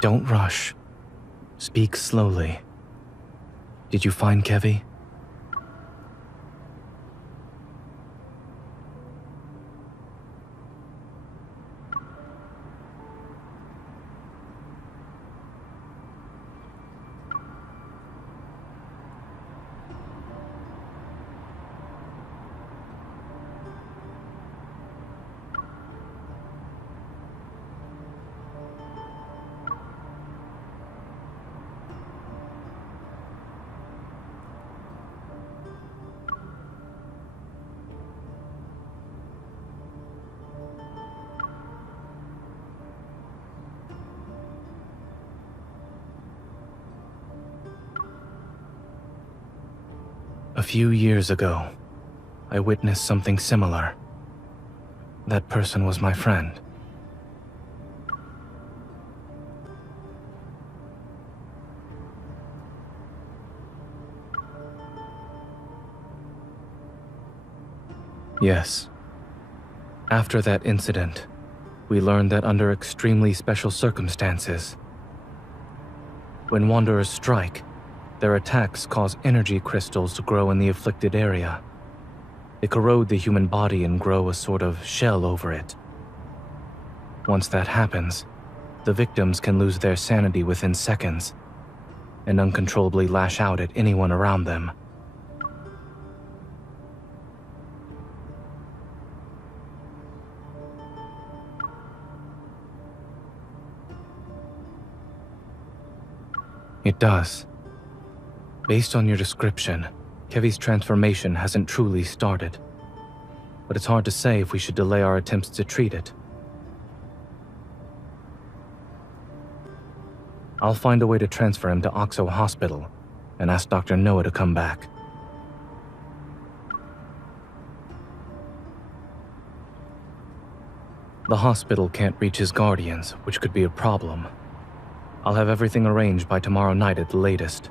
Don't rush. Speak slowly. Did you find Kevi? A few years ago, I witnessed something similar. That person was my friend. Yes. After that incident, we learned that under extremely special circumstances, when Wanderers strike, their attacks cause energy crystals to grow in the afflicted area. They corrode the human body and grow a sort of shell over it. Once that happens, the victims can lose their sanity within seconds and uncontrollably lash out at anyone around them. It does. Based on your description, Kevy's transformation hasn't truly started. But it's hard to say if we should delay our attempts to treat it. I'll find a way to transfer him to Oxo Hospital and ask Dr. Noah to come back. The hospital can't reach his guardians, which could be a problem. I'll have everything arranged by tomorrow night at the latest.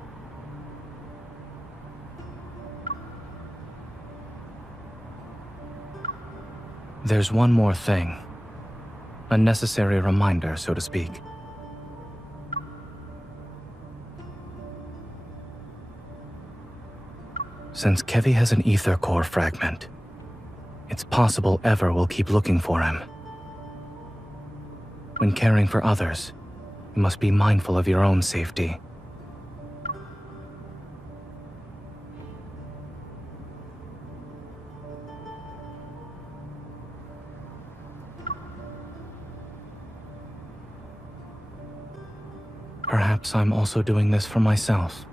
There's one more thing. A necessary reminder, so to speak. Since Kevy has an ether core fragment, it's possible Ever will keep looking for him. When caring for others, you must be mindful of your own safety. Perhaps I'm also doing this for myself.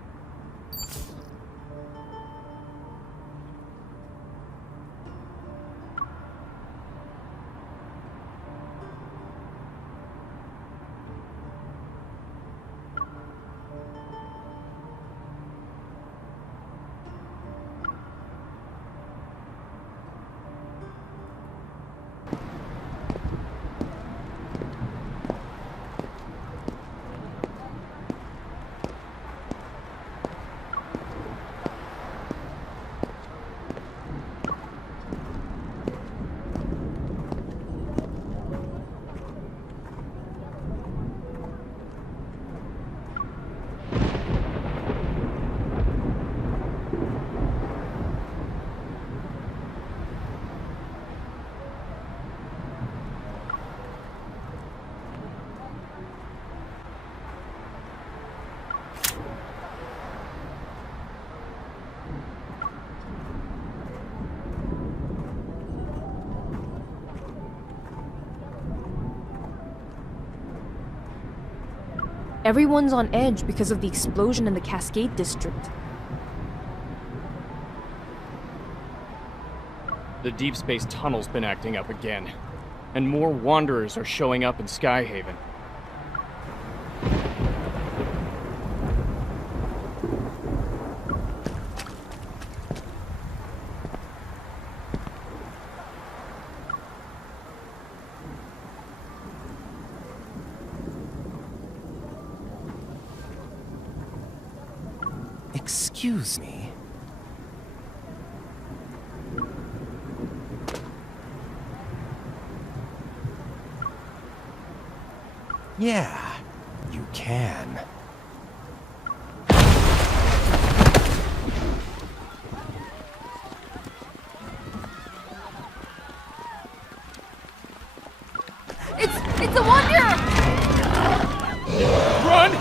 Everyone's on edge because of the explosion in the Cascade District. The Deepspace tunnel's been acting up again, and more wanderers are showing up in Skyhaven. Excuse me. Yeah, you can. It's a wonder! Run!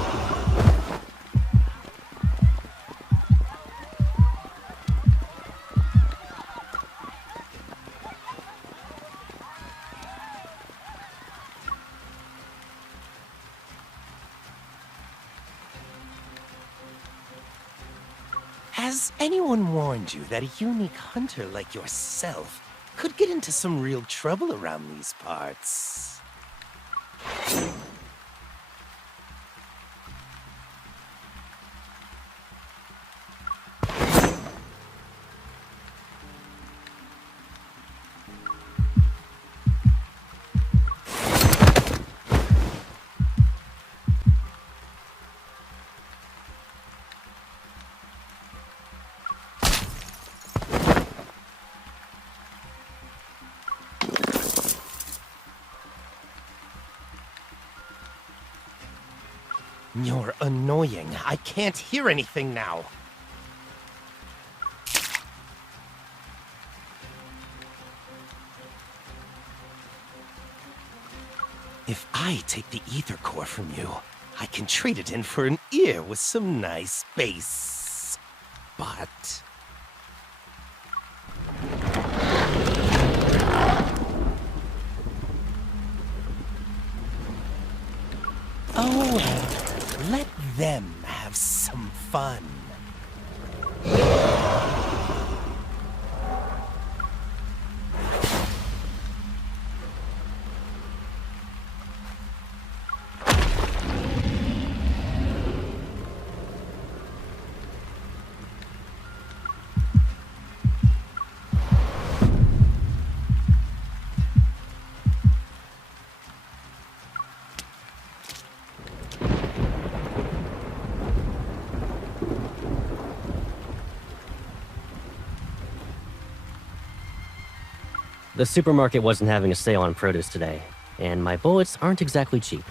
Has anyone warned you that a unique hunter like yourself could get into some real trouble around these parts? You're annoying. I can't hear anything now. If I take the ether core from you, I can trade it in for an ear with some nice bass. But... oh, let them have some fun. The supermarket wasn't having a sale on produce today, and my bullets aren't exactly cheap.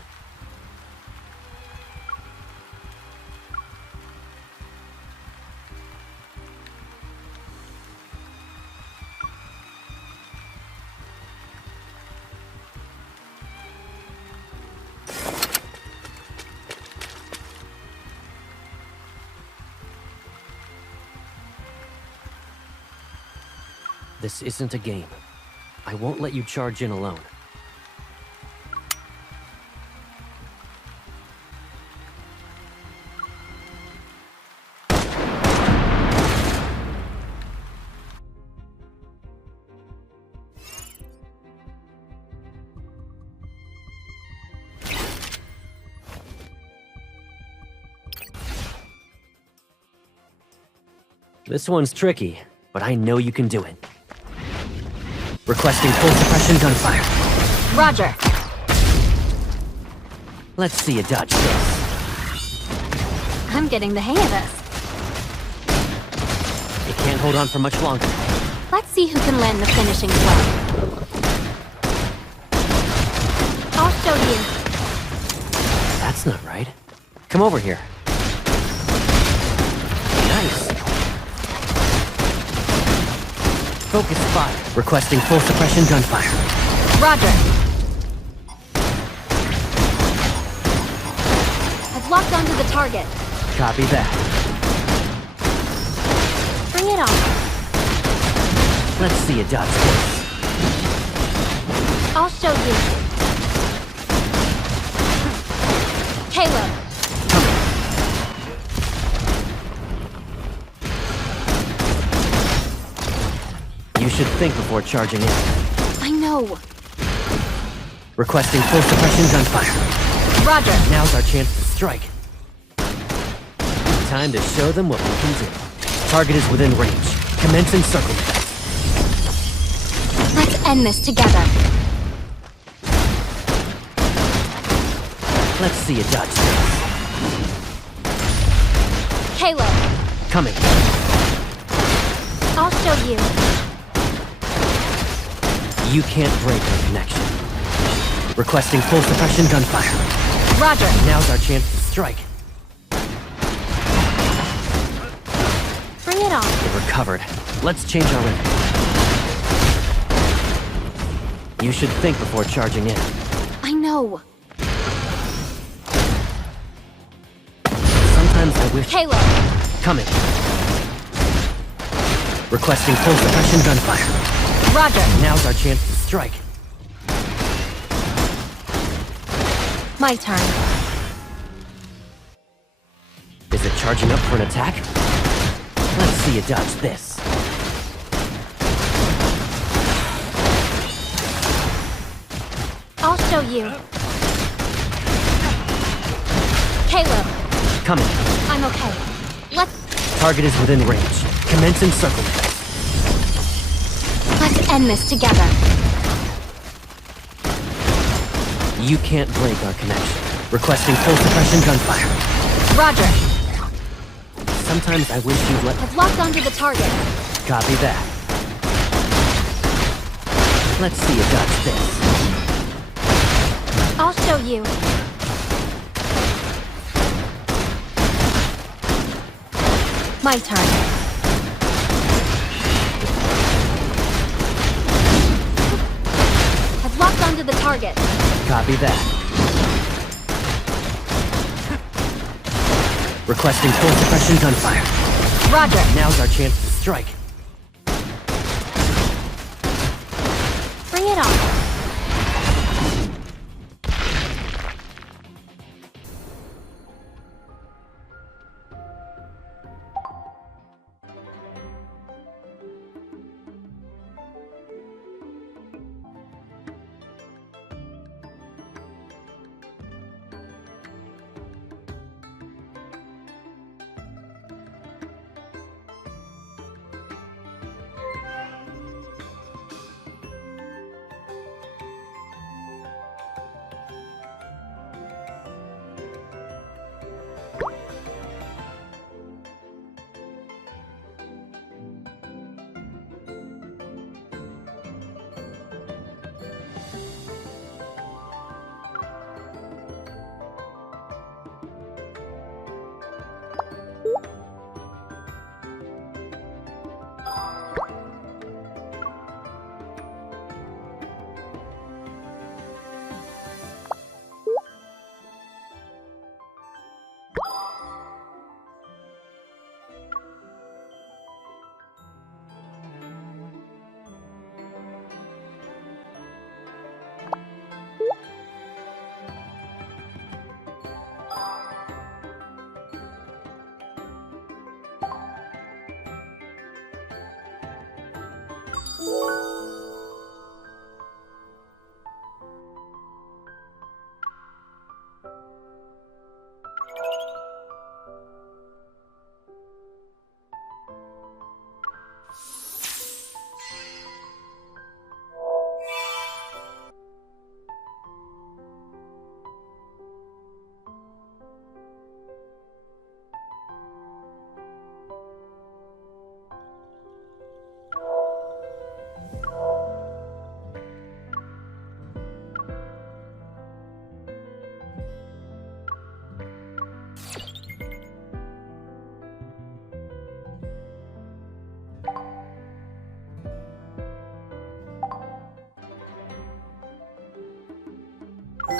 This isn't a game. I won't let you charge in alone. This one's tricky, but I know you can do it. Requesting full suppression gunfire. Roger. Let's see you dodge this. I'm getting the hang of this. You can't hold on for much longer. Let's see who can land the finishing blow. I'll show you. That's not right. Come over here. Nice. Focus fire. Requesting full suppression gunfire. Roger. I've locked onto the target. Copy that. Bring it on. Let's see you dodge this. I'll show you. Caleb. You should think before charging in. I know. Requesting full suppression gunfire. Roger. Now's our chance to strike. Time to show them what we can do. Target is within range. Commence encirclement. Let's end this together. Let's see you dodge this. Caleb. Coming. I'll show you. You can't break our connection. Requesting full suppression gunfire. Roger. Now's our chance to strike. Bring it on. It recovered. Let's change our rhythm. You should think before charging in. I know. Sometimes I wish... Caleb. Coming. Requesting full suppression gunfire. Roger. Now's our chance to strike. My turn. Is it charging up for an attack? Let's see you dodge this. I'll show you. Caleb. Coming. I'm okay. Let's Target is within range. Commence encirclement. let's end this together. You can't break our connection. Requesting full suppression gunfire. Roger. Sometimes I wish you'd let... I've locked onto the target. Copy that. Let's see you dodge this. I'll show you. My turn. I've locked onto the target. Copy that. Requesting full suppression gunfire. Roger. Now's our chance to strike. Bring it on.